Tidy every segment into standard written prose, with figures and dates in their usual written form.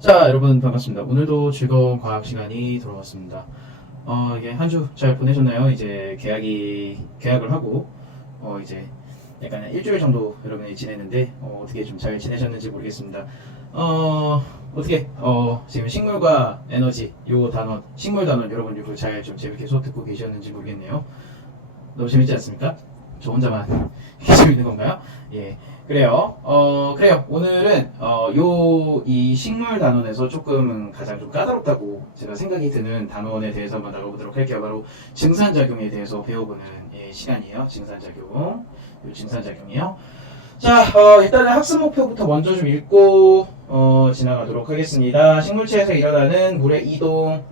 자, 여러분 반갑습니다. 오늘도 즐거운 과학 시간이 돌아왔습니다. 이게 한 주 잘 보내셨나요? 이제 계약을 하고 이제 약간 일주일 정도 여러분이 지냈는데 어떻게 좀 잘 지내셨는지 모르겠습니다. 어떻게 지금 식물과 에너지 요 단원, 식물 단원 여러분 이거 잘 좀 재밌게 수업 듣고 계셨는지 모르겠네요. 너무 재밌지 않습니까? 저 혼자만 재밌는 건가요? 예. 그래요. 그래요. 오늘은, 이 식물 단원에서 조금 가장 좀 까다롭다고 제가 생각이 드는 단원에 대해서 한번 나가보도록 할게요. 바로 증산작용에 대해서 배워보는 시간이에요. 증산작용. 증산작용이요. 자, 일단은 학습 목표부터 먼저 좀 읽고, 지나가도록 하겠습니다. 식물체에서 일어나는 물의 이동.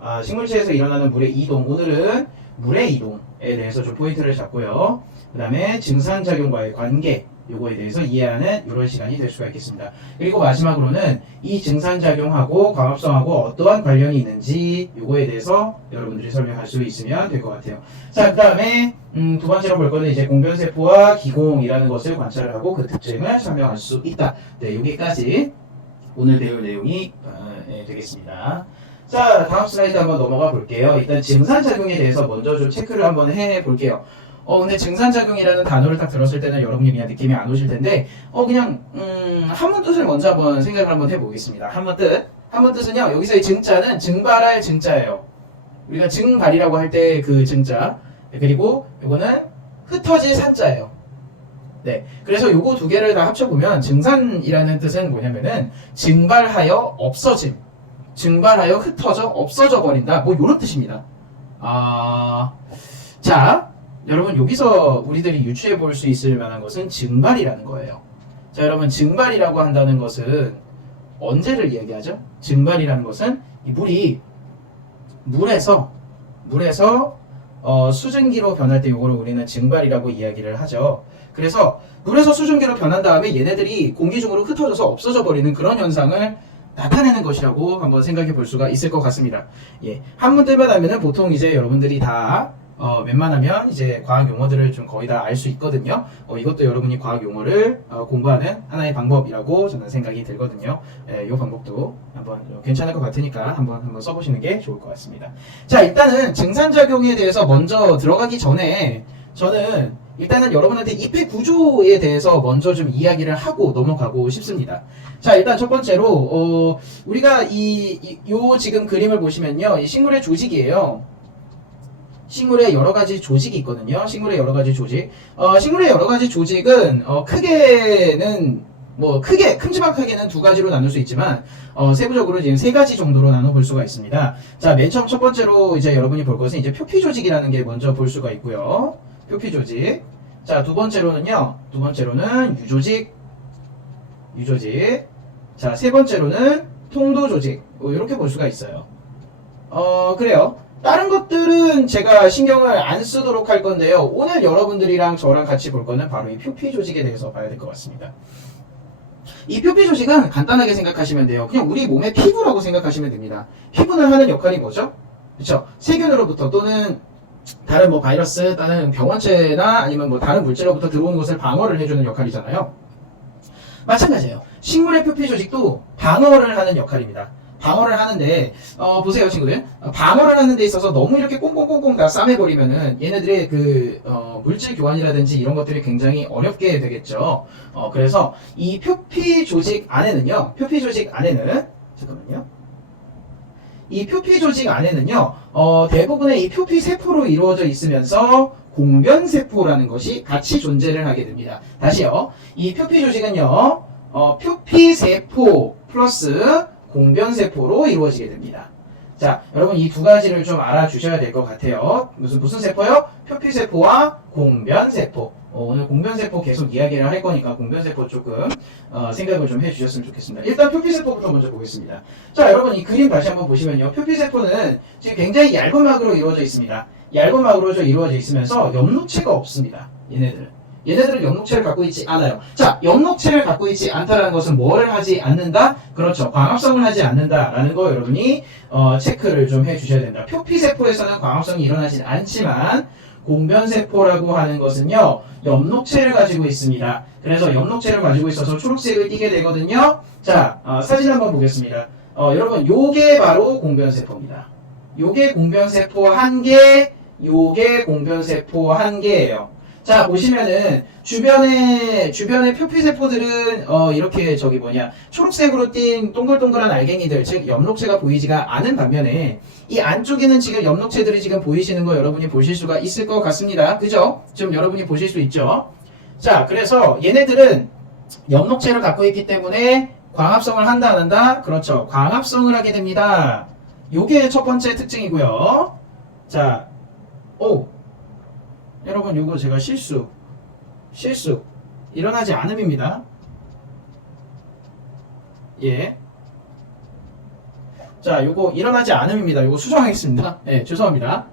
오늘은 물의 이동에 대해서 좀 포인트를 잡고요. 그 다음에 증산작용과의 관계, 요거에 대해서 이해하는 이런 시간이 될 수가 있겠습니다. 그리고 마지막으로는 이 증산작용하고 광합성하고 어떠한 관련이 있는지 요거에 대해서 여러분들이 설명할 수 있으면 될 것 같아요. 자, 그 다음에 두 번째로 볼 거는 이제 공변세포와 기공이라는 것을 관찰을 하고 그 특징을 설명할 수 있다. 네, 여기까지 오늘 배울 내용이 되겠습니다. 자, 다음 슬라이드 한번 넘어가 볼게요. 일단 증산작용에 대해서 먼저 좀 체크를 한번 해 볼게요. 근데 증산작용이라는 단어를 딱 들었을 때는 여러분이 그냥 느낌이 안 오실 텐데, 그냥, 한문 뜻을 먼저 한번 생각을 한번 해보겠습니다. 한문 뜻은요, 여기서의 증자는 증발할 증자예요. 우리가 증발이라고 할 때 그 증자. 그리고 요거는 흩어질 산자예요. 네. 그래서 요거 두 개를 다 합쳐보면 증산이라는 뜻은 뭐냐면은 증발하여 없어짐. 증발하여 흩어져 없어져 버린다. 뭐 요런 뜻입니다. 자. 여러분 여기서 우리들이 유추해 볼 수 있을 만한 것은 증발이라는 거예요. 자, 여러분 증발이라고 한다는 것은 언제를 이야기하죠? 증발이라는 것은 이 물이 물에서 수증기로 변할 때 이거를 우리는 증발이라고 이야기를 하죠. 그래서 물에서 수증기로 변한 다음에 얘네들이 공기 중으로 흩어져서 없어져 버리는 그런 현상을 나타내는 것이라고 한번 생각해 볼 수가 있을 것 같습니다. 예, 한문들만 하면은 보통 이제 여러분들이 다 웬만하면 이제 과학 용어들을 좀 거의 다 알 수 있거든요. 이것도 여러분이 과학 용어를 공부하는 하나의 방법이라고 저는 생각이 들거든요. 이 방법도 한번 괜찮을 것 같으니까 한번 써보시는 게 좋을 것 같습니다. 자, 일단은 증산작용에 대해서 먼저 들어가기 전에 저는 일단은 여러분한테 잎의 구조에 대해서 먼저 좀 이야기를 하고 넘어가고 싶습니다. 자, 일단 첫 번째로 우리가 요 지금 그림을 보시면요, 이 식물의 조직이에요. 식물의 여러 가지 조직이 있거든요. 식물의 여러 가지 조직은 큼지막하게는 두 가지로 나눌 수 있지만 세부적으로 지금 세 가지 정도로 나눠 볼 수가 있습니다. 자, 맨 처음 첫 번째로 이제 여러분이 볼 것은 이제 표피 조직이라는 게 먼저 볼 수가 있고요. 표피 조직. 자, 두 번째로는 유조직. 자, 세 번째로는 통도 조직. 이렇게 볼 수가 있어요. 그래요. 다른 것들은 제가 신경을 안 쓰도록 할 건데요. 오늘 여러분들이랑 저랑 같이 볼 거는 바로 이 표피 조직에 대해서 봐야 될 것 같습니다. 이 표피 조직은 간단하게 생각하시면 돼요. 그냥 우리 몸의 피부라고 생각하시면 됩니다. 피부는 하는 역할이 뭐죠? 그렇죠? 세균으로부터 또는 다른 뭐 바이러스, 다른 병원체나 아니면 뭐 다른 물질로부터 들어오는 것을 방어를 해주는 역할이잖아요. 마찬가지예요. 식물의 표피 조직도 방어를 하는 역할입니다. 방어를 하는데 보세요 친구들, 방어를 하는 데 있어서 너무 이렇게 꽁꽁꽁꽁 다 싸매버리면은 얘네들의 그 물질 교환이라든지 이런 것들이 굉장히 어렵게 되겠죠. 그래서 이 표피 조직 안에는요, 이 표피 조직 안에는요 대부분의 이 표피 세포로 이루어져 있으면서 공변세포라는 것이 같이 존재를 하게 됩니다. 다시요, 이 표피 조직은요 표피세포 플러스 공변세포로 이루어지게 됩니다. 자, 여러분 이 두 가지를 좀 알아주셔야 될 것 같아요. 무슨 세포요? 표피세포와 공변세포. 오늘 공변세포 계속 이야기를 할 거니까 공변세포 조금 생각을 좀 해주셨으면 좋겠습니다. 일단 표피세포부터 먼저 보겠습니다. 자, 여러분 이 그림 다시 한번 보시면요, 표피세포는 지금 굉장히 얇은 막으로 이루어져 있습니다. 얇은 막으로 이루어져 있으면서 엽록체가 없습니다. 얘네들은 엽록체를 갖고 있지 않아요. 자, 엽록체를 갖고 있지 않다라는 것은 뭐를 하지 않는다? 그렇죠. 광합성을 하지 않는다라는 거 여러분이 체크를 좀 해주셔야 된다. 표피세포에서는 광합성이 일어나지 않지만 공변세포라고 하는 것은요, 엽록체를 가지고 있습니다. 그래서 엽록체를 가지고 있어서 초록색을 띠게 되거든요. 자, 사진 한번 보겠습니다. 여러분 요게 바로 공변세포입니다. 요게 공변세포 한 개, 요게 공변세포 한 개예요. 자, 보시면은 주변의 표피세포들은 이렇게 초록색으로 띈 동글동글한 알갱이들, 즉 엽록체가 보이지가 않은 반면에 이 안쪽에는 지금 엽록체들이 지금 보이시는 거 여러분이 보실 수가 있을 것 같습니다. 그죠? 지금 여러분이 보실 수 있죠? 자, 그래서 얘네들은 엽록체를 갖고 있기 때문에 광합성을 한다 안 한다? 그렇죠. 광합성을 하게 됩니다. 요게 첫 번째 특징이고요. 자, 여러분 요거 제가 실수 일어나지 않음입니다. 예. 자, 요거 일어나지 않음입니다. 요거 수정하겠습니다. 예, 죄송합니다.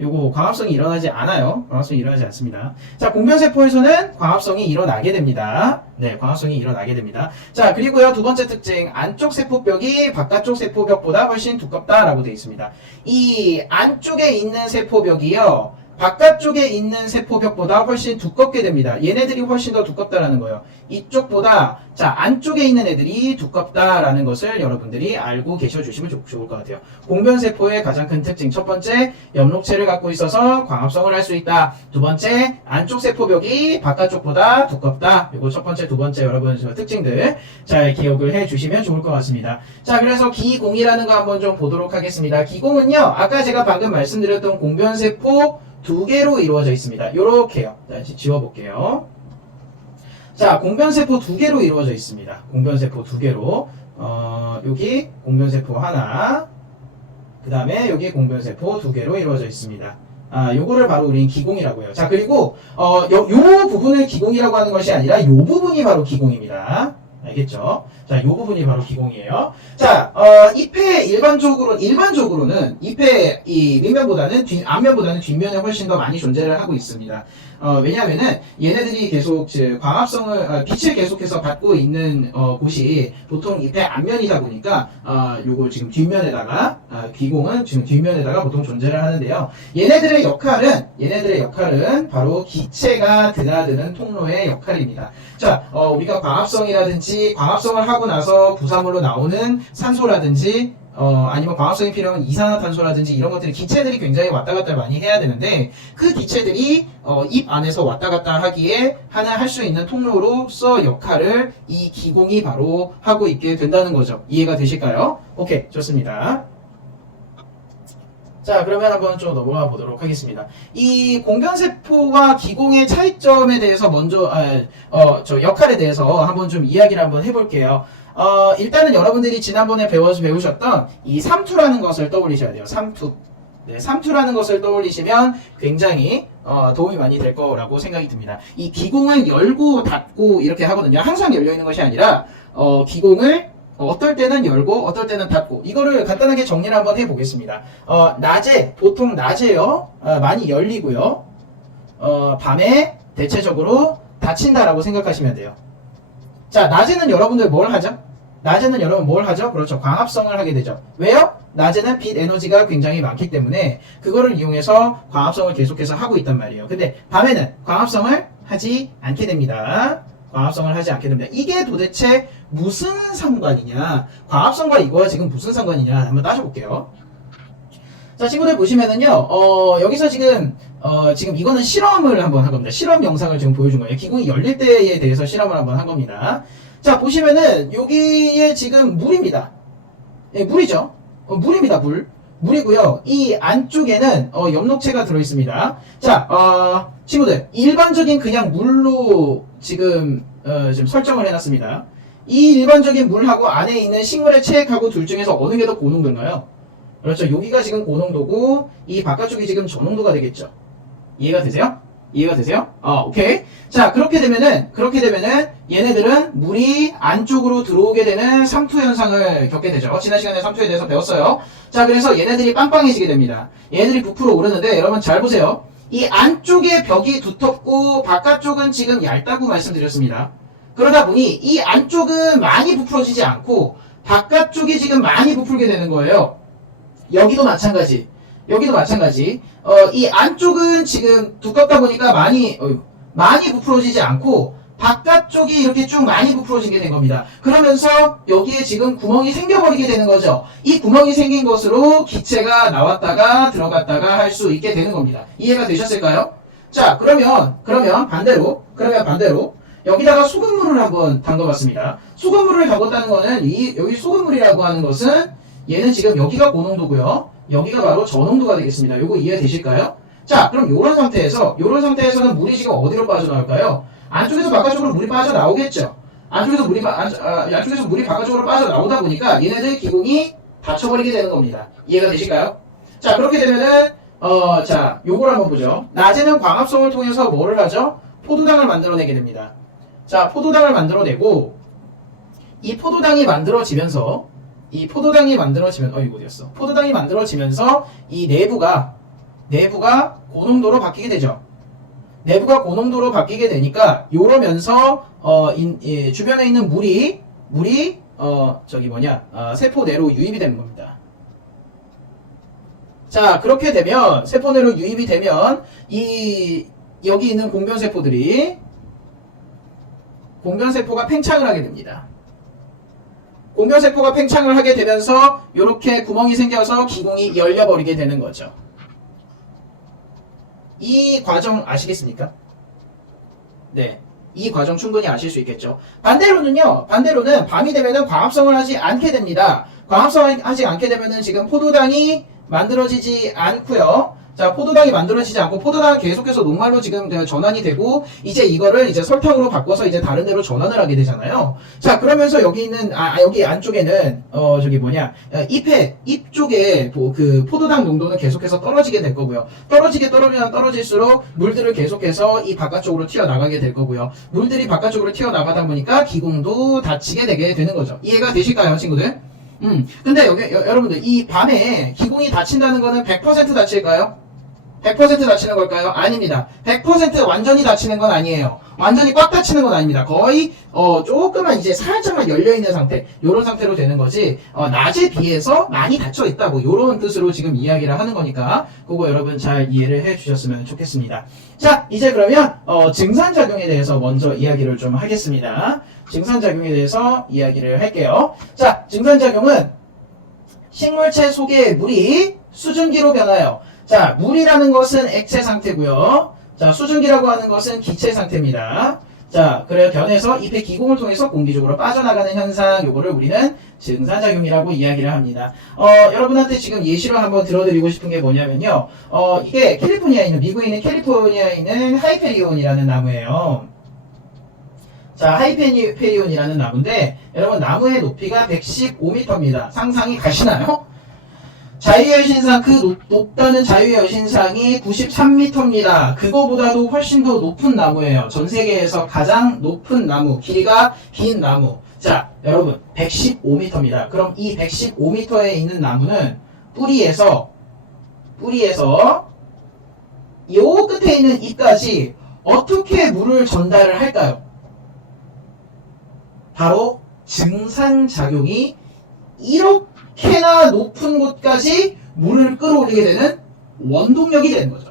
요거 광합성이 일어나지 않아요. 광합성이 일어나지 않습니다. 자, 공변세포에서는 광합성이 일어나게 됩니다. 네, 광합성이 일어나게 됩니다. 자, 그리고요, 두 번째 특징, 안쪽 세포벽이 바깥쪽 세포벽보다 훨씬 두껍다라고 되어 있습니다. 이 안쪽에 있는 세포벽이요, 바깥쪽에 있는 세포벽보다 훨씬 두껍게 됩니다. 얘네들이 훨씬 더 두껍다라는 거예요. 이쪽보다 안쪽에 있는 애들이 두껍다라는 것을 여러분들이 알고 계셔주시면 좋을 것 같아요. 공변세포의 가장 큰 특징, 첫 번째, 엽록체를 갖고 있어서 광합성을 할 수 있다. 두 번째, 안쪽 세포벽이 바깥쪽보다 두껍다. 이거 첫 번째, 두 번째 여러분 특징들 잘 기억을 해주시면 좋을 것 같습니다. 자, 그래서 기공이라는 거 한번 좀 보도록 하겠습니다. 기공은요, 아까 제가 방금 말씀드렸던 공변세포 두 개로 이루어져 있습니다. 요렇게요. 다시 지워볼게요. 자, 공변세포 두 개로 이루어져 있습니다. 공변세포 두 개로. 여기 공변세포 하나, 그 다음에 여기 공변세포 두 개로 이루어져 있습니다. 요거를 바로 우리는 기공이라고 해요. 자, 그리고, 요 부분을 기공이라고 하는 것이 아니라 요 부분이 바로 기공입니다. 알겠죠? 자, 요 부분이 바로 기공이에요. 자, 잎의 일반적으로는 잎의 이 밑면보다는 앞면보다는 뒷면에 훨씬 더 많이 존재를 하고 있습니다. 왜냐하면은 얘네들이 계속 빛을 계속해서 받고 있는 곳이 보통 잎의 앞면이다 보니까 요걸 지금 뒷면에다가 기공은 지금 뒷면에다가 보통 존재를 하는데요. 얘네들의 역할은 바로 기체가 드나드는 통로의 역할입니다. 자, 우리가 광합성을 하고 나서 부산물로 나오는 산소라든지 아니면 광합성이 필요한 이산화탄소라든지 이런 것들이 기체들이 굉장히 왔다 갔다 많이 해야 되는데 그 기체들이 잎 안에서 왔다 갔다 하기에 할 수 있는 통로로서 역할을 이 기공이 바로 하고 있게 된다는 거죠. 이해가 되실까요? 오케이, 좋습니다. 자, 그러면 한번 좀 넘어가 보도록 하겠습니다. 이 공변세포와 기공의 차이점에 대해서 먼저 역할에 대해서 한번 좀 이야기를 한번 해볼게요. 일단은 여러분들이 지난번에 배우셨던 이 삼투라는 것을 떠올리셔야 돼요. 삼투. 네, 삼투라는 것을 떠올리시면 굉장히 도움이 많이 될 거라고 생각이 듭니다. 이 기공을 열고 닫고 이렇게 하거든요. 항상 열려 있는 것이 아니라 기공을 어떨 때는 열고 어떨 때는 닫고, 이거를 간단하게 정리를 한번 해보겠습니다. 보통 낮에요, 많이 열리고요, 밤에 대체적으로 닫힌다라고 생각하시면 돼요. 자, 낮에는 여러분들 뭘 하죠? 그렇죠. 광합성을 하게 되죠. 왜요? 낮에는 빛 에너지가 굉장히 많기 때문에 그거를 이용해서 광합성을 계속해서 하고 있단 말이에요. 근데 밤에는 광합성을 하지 않게 됩니다. 이게 도대체 무슨 상관이냐? 광합성과 이거와 지금 무슨 상관이냐? 한번 따져볼게요. 자, 친구들 보시면은요, 여기서 지금 이거는 실험을 한번 한 겁니다. 실험 영상을 지금 보여준 거예요. 기공이 열릴 때에 대해서 실험을 한번 한 겁니다. 자, 보시면은 여기에 지금 물입니다. 예, 물이죠. 물입니다, 물이고요. 이 안쪽에는 엽록체가 들어있습니다. 자, 친구들, 일반적인 그냥 물로 지금 설정을 해놨습니다. 이 일반적인 물하고 안에 있는 식물의 체액하고 둘 중에서 어느 게 더 고농도인가요? 그렇죠. 여기가 지금 고농도고 이 바깥쪽이 지금 저농도가 되겠죠. 이해가 되세요? 오케이. 자, 그렇게 되면은 얘네들은 물이 안쪽으로 들어오게 되는 삼투 현상을 겪게 되죠. 지난 시간에 삼투에 대해서 배웠어요. 자, 그래서 얘네들이 빵빵해지게 됩니다. 얘네들이 부풀어 오르는데 여러분 잘 보세요. 이 안쪽의 벽이 두텁고 바깥쪽은 지금 얇다고 말씀드렸습니다. 그러다 보니 이 안쪽은 많이 부풀어지지 않고 바깥쪽이 지금 많이 부풀게 되는 거예요. 여기도 마찬가지. 이 안쪽은 지금 두껍다 보니까 많이 부풀어지지 않고 바깥쪽이 이렇게 쭉 많이 부풀어지게 된 겁니다. 그러면서 여기에 지금 구멍이 생겨버리게 되는 거죠. 이 구멍이 생긴 것으로 기체가 나왔다가 들어갔다가 할 수 있게 되는 겁니다. 이해가 되셨을까요? 자, 그러면 반대로 여기다가 수돗물을 한번 담궈봤습니다. 수돗물을 담궜다는 거는 여기 수돗물이라고 하는 것은 얘는 지금 여기가 고농도고요. 여기가 바로 저농도가 되겠습니다. 요거 이해되실까요? 자, 그럼 요런 상태에서는 물이 지금 어디로 빠져나올까요? 안쪽에서 바깥쪽으로 물이 빠져나오겠죠. 안쪽에서 물이 바깥쪽으로 빠져나오다 보니까 얘네들 기공이 닫혀버리게 되는 겁니다. 이해가 되실까요? 자, 그렇게 되면은 자, 요걸 한번 보죠. 낮에는 광합성을 통해서 뭐를 하죠? 포도당을 만들어내게 됩니다. 자, 포도당을 만들어내고 이 포도당이 만들어지면서 포도당이 만들어지면서 이 내부가 고농도로 바뀌게 되죠. 내부가 고농도로 바뀌게 되니까 요러면서 주변에 있는 물이 세포 내로 유입이 되는 겁니다. 자, 그렇게 되면 세포 내로 유입이 되면 여기 있는 공변세포가 팽창을 하게 됩니다. 공변세포가 팽창을 하게 되면서 이렇게 구멍이 생겨서 기공이 열려버리게 되는 거죠. 이 과정 아시겠습니까? 네. 이 과정 충분히 아실 수 있겠죠. 반대로는 밤이 되면은 광합성을 하지 않게 됩니다. 광합성을 하지 않게 되면은 지금 포도당이 만들어지지 않고요. 자, 포도당이 만들어지지 않고 포도당은 계속해서 녹말로 지금 전환이 되고 이제 이거를 이제 설탕으로 바꿔서 이제 다른 데로 전환을 하게 되잖아요. 자, 그러면서 여기 있는 여기 안쪽에는 잎 쪽에 그 포도당 농도는 계속해서 떨어지게 될 거고요. 떨어질수록 물들을 계속해서 이 바깥쪽으로 튀어나가게 될 거고요. 물들이 바깥쪽으로 튀어나가다 보니까 기공도 닫히게 되게 되는 거죠. 이해가 되실까요, 친구들? 근데 여러분들 이 밤에 기공이 닫힌다는 거는 100% 닫힐까요? 100% 닫히는 걸까요? 아닙니다. 100% 완전히 닫히는 건 아니에요. 완전히 꽉 닫히는 건 아닙니다. 거의 조금만 이제 살짝만 열려있는 상태, 요런 상태로 되는 거지 낮에 비해서 많이 닫혀있다 요런 뜻으로 지금 이야기를 하는 거니까 그거 여러분 잘 이해를 해주셨으면 좋겠습니다. 자, 이제 그러면 증산작용에 대해서 먼저 이야기를 좀 하겠습니다. 증산작용에 대해서 이야기를 할게요. 자, 증산작용은 식물체 속의 물이 수증기로 변하여, 자, 물이라는 것은 액체 상태고요. 자, 수증기라고 하는 것은 기체 상태입니다. 자, 그래 변해서 잎의 기공을 통해서 공기적으로 빠져나가는 현상, 요거를 우리는 증산작용이라고 이야기를 합니다. 여러분한테 지금 예시로 한번 들어드리고 싶은 게 뭐냐면요. 이게 미국에 있는 캘리포니아에 있는 하이페리온이라는 나무예요. 자, 하이페리온이라는 나무인데, 여러분 나무의 높이가 115m입니다. 상상이 가시나요? 자유의 여신상, 높다는 자유의 여신상이 93m입니다. 그거보다도 훨씬 더 높은 나무예요. 전 세계에서 가장 높은 나무, 길이가 긴 나무. 자, 여러분, 115m입니다. 그럼 이 115m에 있는 나무는 뿌리에서 요 끝에 있는 잎까지 어떻게 물을 전달을 할까요? 바로 증산작용이 이렇게나 높은 곳까지 물을 끌어올리게 되는 원동력이 되는 거죠.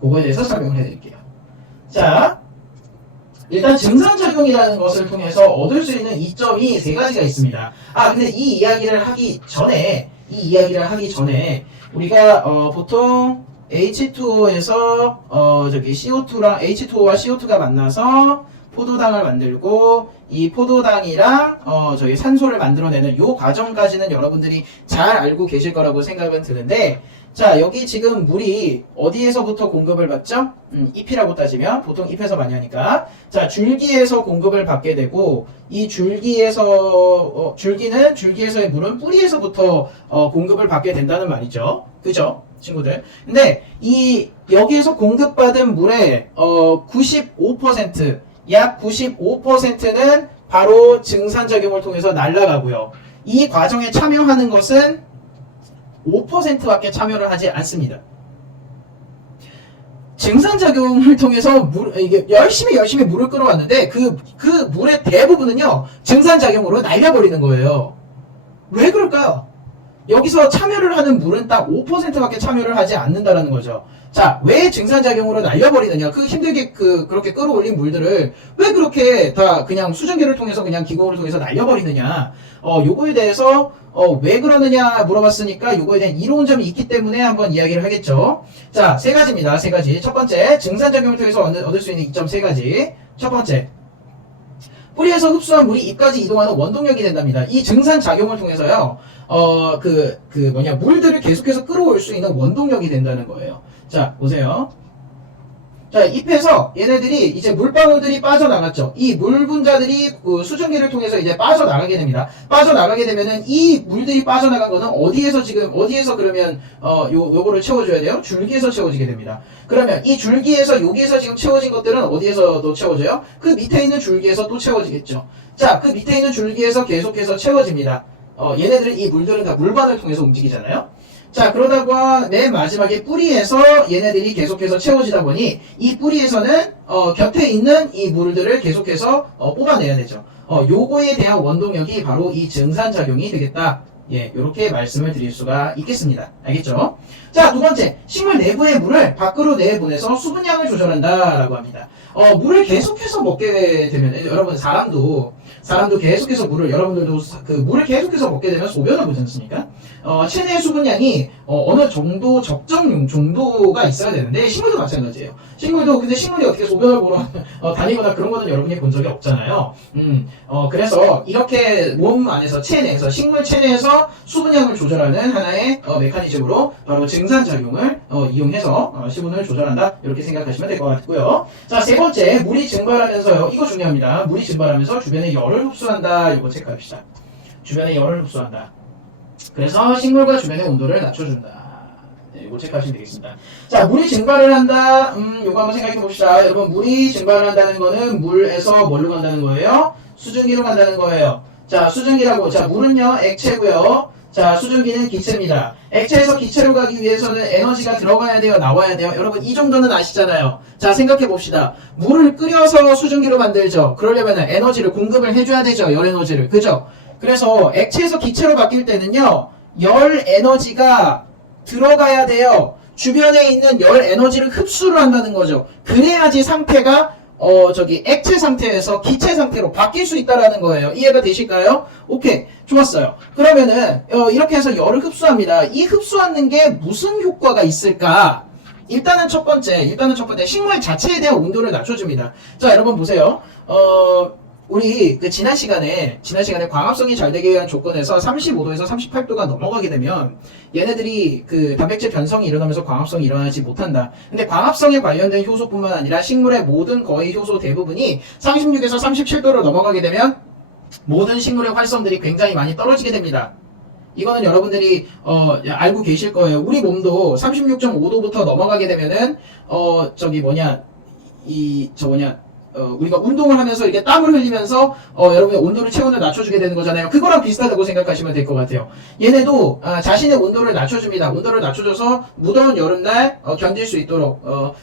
그거에 대해서 설명을 해드릴게요. 자, 일단 증산작용이라는 것을 통해서 얻을 수 있는 이점이 세 가지가 있습니다. 근데 이 이야기를 하기 전에 우리가 보통 H2O에서 CO2와 CO2가 만나서 포도당을 만들고 이 포도당이랑 산소를 만들어내는 요 과정까지는 여러분들이 잘 알고 계실 거라고 생각은 드는데, 자, 여기 지금 물이 어디에서부터 공급을 받죠? 잎이라고 따지면 보통 잎에서 많이 하니까, 자, 줄기에서 공급을 받게 되고, 이 줄기에서의 물은 뿌리에서부터 공급을 받게 된다는 말이죠. 그죠, 친구들? 근데 여기에서 공급받은 물의 95%, 약 95%는 바로 증산작용을 통해서 날아가고요. 이 과정에 참여하는 것은 5%밖에 참여를 하지 않습니다. 증산작용을 통해서 이게 열심히 물을 끌어왔는데 그 물의 대부분은요, 증산작용으로 날려버리는 거예요. 왜 그럴까요? 여기서 참여를 하는 물은 딱 5%밖에 참여를 하지 않는다라는 거죠. 자, 왜 증산작용으로 날려버리느냐? 힘들게 그렇게 끌어올린 물들을 왜 그렇게 다 그냥 수증기를 통해서 그냥 기공을 통해서 날려버리느냐? 요거에 대해서 왜 그러느냐 물어봤으니까 요거에 대한 이로운 점이 있기 때문에 한번 이야기를 하겠죠. 자, 세 가지입니다. 세 가지. 첫 번째, 증산작용을 통해서 얻을 수 있는 이점 세 가지. 첫 번째, 뿌리에서 흡수한 물이 잎까지 이동하는 원동력이 된답니다. 이 증산작용을 통해서요, 물들을 계속해서 끌어올 수 있는 원동력이 된다는 거예요. 자, 보세요. 자, 잎에서 얘네들이 이제 물방울들이 빠져나갔죠. 이 물 분자들이 수증기를 통해서 이제 빠져나가게 됩니다. 빠져나가게 되면은 이 물들이 빠져나간 거는 어디에서 그러면, 요거를 채워줘야 돼요? 줄기에서 채워지게 됩니다. 그러면 이 줄기에서, 여기에서 지금 채워진 것들은 어디에서 또 채워져요? 그 밑에 있는 줄기에서 또 채워지겠죠. 자, 그 밑에 있는 줄기에서 계속해서 채워집니다. 얘네들은 이 물들은 다 물관을 통해서 움직이잖아요. 자, 그러다가 맨 마지막에 뿌리에서 얘네들이 계속해서 채워지다 보니 이 뿌리에서는 곁에 있는 이 물들을 계속해서 뽑아내야 되죠. 요거에 대한 원동력이 바로 이 증산작용이 되겠다. 예, 요렇게 말씀을 드릴 수가 있겠습니다. 알겠죠? 자, 두 번째, 식물 내부의 물을 밖으로 내보내서 수분량을 조절한다 라고 합니다. 물을 계속해서 먹게 되면, 여러분, 사람도 계속해서 여러분들도 물을 계속해서 먹게 되면 소변을 보지 않습니까? 체내 수분량이 어느 정도 적정 정도가 있어야 되는데, 식물도 마찬가지예요. 근데 식물이 어떻게 소변을 보러 다니거나 그런 거는 여러분이 본 적이 없잖아요. 그래서 이렇게 몸 안에서 식물 체내에서 수분량을 조절하는 하나의 메커니즘으로 바로 증산작용을 이용해서 수분을 조절한다. 이렇게 생각하시면 될 것 같고요. 자, 세 번째, 물이 증발하면서요. 이거 중요합니다. 물이 증발하면서 주변에 열을 흡수한다. 이거 체크합시다. 주변에 열을 흡수한다. 그래서 식물과 주변의 온도를 낮춰준다. 네, 이거 체크하시면 되겠습니다. 자, 물이 증발을 한다. 요거 한번 생각해 봅시다. 여러분, 물이 증발을 한다는 거는 물에서 뭘로 간다는 거예요? 수증기로 간다는 거예요. 자, 수증기라고. 자, 물은요, 액체고요. 자, 수증기는 기체입니다. 액체에서 기체로 가기 위해서는 에너지가 들어가야 돼요, 나와야 돼요? 여러분, 이 정도는 아시잖아요. 자, 생각해 봅시다. 물을 끓여서 수증기로 만들죠. 그러려면 에너지를 공급을 해줘야 되죠, 열 에너지를. 그죠? 그래서 액체에서 기체로 바뀔 때는요, 열 에너지가 들어가야 돼요. 주변에 있는 열 에너지를 흡수를 한다는 거죠. 그래야지 상태가 액체 상태에서 기체 상태로 바뀔 수 있다라는 거예요. 이해가 되실까요? 오케이. 좋았어요. 그러면은, 이렇게 해서 열을 흡수합니다. 이 흡수하는 게 무슨 효과가 있을까? 일단은 첫 번째, 식물 자체에 대한 온도를 낮춰줍니다. 자, 여러분 보세요. 우리 지난 시간에 광합성이 잘 되기 위한 조건에서 35도에서 38도가 넘어가게 되면 얘네들이 단백질 변성이 일어나면서 광합성이 일어나지 못한다. 근데 광합성에 관련된 효소뿐만 아니라 식물의 모든 거의 효소 대부분이 36에서 37도로 넘어가게 되면 모든 식물의 활성들이 굉장히 많이 떨어지게 됩니다. 이거는 여러분들이 알고 계실 거예요. 우리 몸도 36.5도부터 넘어가게 되면은 우리가 운동을 하면서 이렇게 땀을 흘리면서 여러분의 온도를 체온을 낮춰주게 되는 거잖아요. 그거랑 비슷하다고 생각하시면 될 것 같아요. 얘네도 자신의 온도를 낮춰줍니다. 온도를 낮춰줘서 무더운 여름날 견딜 수 있도록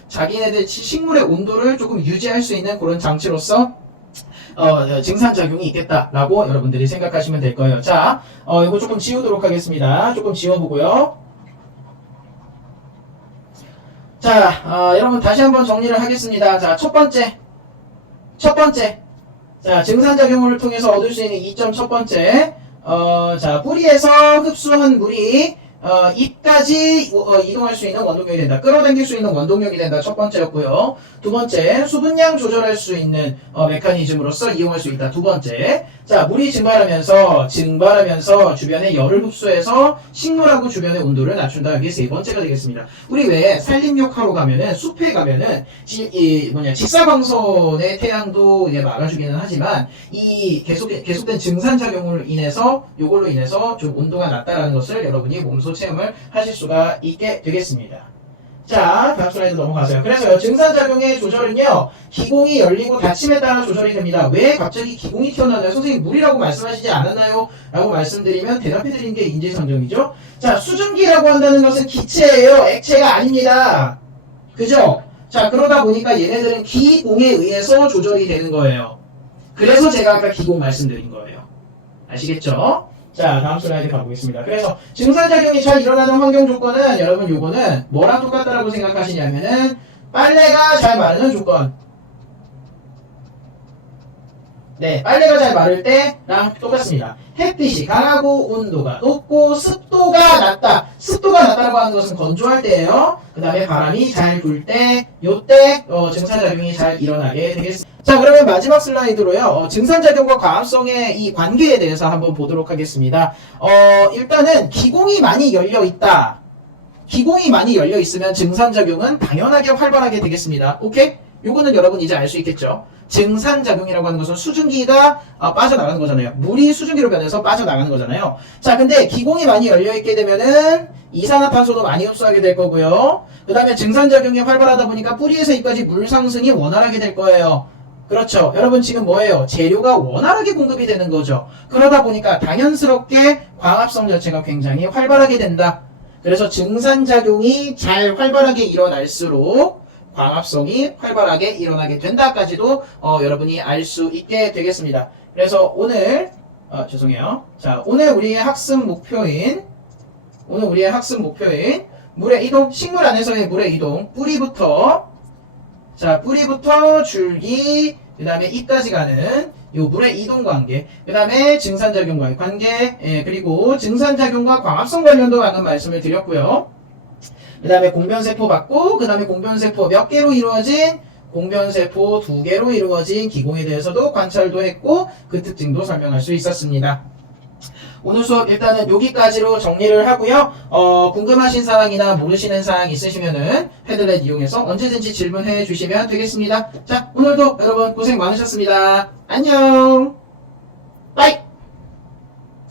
자기네들 식물의 온도를 조금 유지할 수 있는 그런 장치로서 증산작용이 있겠다라고 여러분들이 생각하시면 될 거예요. 자, 이거 조금 지우도록 하겠습니다. 조금 지워보고요. 자, 여러분 다시 한번 정리를 하겠습니다. 자, 첫 번째. 자, 증산작용을 통해서 얻을 수 있는 이점 첫 번째. 자, 뿌리에서 흡수한 물이 잎까지 이동할 수 있는 원동력이 된다. 끌어당길 수 있는 원동력이 된다. 첫 번째였고요. 두 번째, 수분량 조절할 수 있는 메커니즘으로서 이용할 수 있다. 두 번째, 자, 물이 증발하면서 주변에 열을 흡수해서 식물하고 주변의 온도를 낮춘다. 이게 세 번째가 되겠습니다. 우리 왜 산림욕 하러 가면은 숲에 가면은 직사광선의 태양도 막아주기는 하지만 이 계속된 증산작용으로 인해서 요걸로 인해서 좀 온도가 낮다라는 것을 여러분이 몸소 체험을 하실 수가 있게 되겠습니다. 자, 다음 슬라이드 넘어가세요. 그래서요, 증산작용의 조절은요, 기공이 열리고 닫힘에 따라 조절이 됩니다. 왜 갑자기 기공이 튀어나와요? 선생님, 물이라고 말씀하시지 않았나요? 라고 말씀드리면 대답해드리는 게 인지상정이죠. 자, 수증기라고 한다는 것은 기체예요. 액체가 아닙니다. 그죠? 자, 그러다 보니까 얘네들은 기공에 의해서 조절이 되는 거예요. 그래서 제가 아까 기공 말씀드린 거예요. 아시겠죠? 자, 다음 슬라이드 가보겠습니다. 그래서 증산작용이 잘 일어나는 환경 조건은 여러분 요거는 뭐랑 똑같다라고 생각하시냐면은 빨래가 잘 마르는 조건. 네, 빨래가 잘 마를 때랑 똑같습니다. 햇빛이 강하고 온도가 높고 습도가 낮다. 습도가 낮다라고 하는 것은 건조할 때예요. 그 다음에 바람이 잘 불 때, 요때 증산작용이 잘 일어나게 되겠습니다. 자, 그러면 마지막 슬라이드로요. 증산작용과 과합성의 이 관계에 대해서 한번 보도록 하겠습니다. 일단은 기공이 많이 열려 있다. 기공이 많이 열려 있으면 증산작용은 당연하게 활발하게 되겠습니다. 오케이? 요거는 여러분 이제 알 수 있겠죠? 증산작용이라고 하는 것은 수증기가 빠져나가는 거잖아요. 물이 수증기로 변해서 빠져나가는 거잖아요. 자, 근데 기공이 많이 열려있게 되면은 이산화탄소도 많이 흡수하게 될 거고요. 그 다음에 증산작용이 활발하다 보니까 뿌리에서 잎까지 물 상승이 원활하게 될 거예요. 그렇죠. 여러분 지금 뭐예요? 재료가 원활하게 공급이 되는 거죠. 그러다 보니까 당연스럽게 광합성 자체가 굉장히 활발하게 된다. 그래서 증산작용이 잘 활발하게 일어날수록 광합성이 활발하게 일어나게 된다까지도 여러분이 알 수 있게 되겠습니다. 그래서 오늘 죄송해요. 자, 오늘 우리의 학습 목표인 물의 이동, 식물 안에서의 물의 이동, 뿌리부터 줄기, 그 다음에 잎까지 가는 요 물의 이동 관계, 그 다음에 증산작용과의 관계, 그리고 증산작용과 광합성 관련도 방금 말씀을 드렸고요. 그 다음에 공변세포 받고, 그 다음에 공변세포 몇 개로 이루어진, 공변세포 2개로 이루어진 기공에 대해서도 관찰도 했고, 그 특징도 설명할 수 있었습니다. 오늘 수업 일단은 여기까지로 정리를 하고요. 궁금하신 사항이나 모르시는 사항 있으시면은 패들렛 이용해서 언제든지 질문해 주시면 되겠습니다. 자, 오늘도 여러분 고생 많으셨습니다. 안녕! 빠이!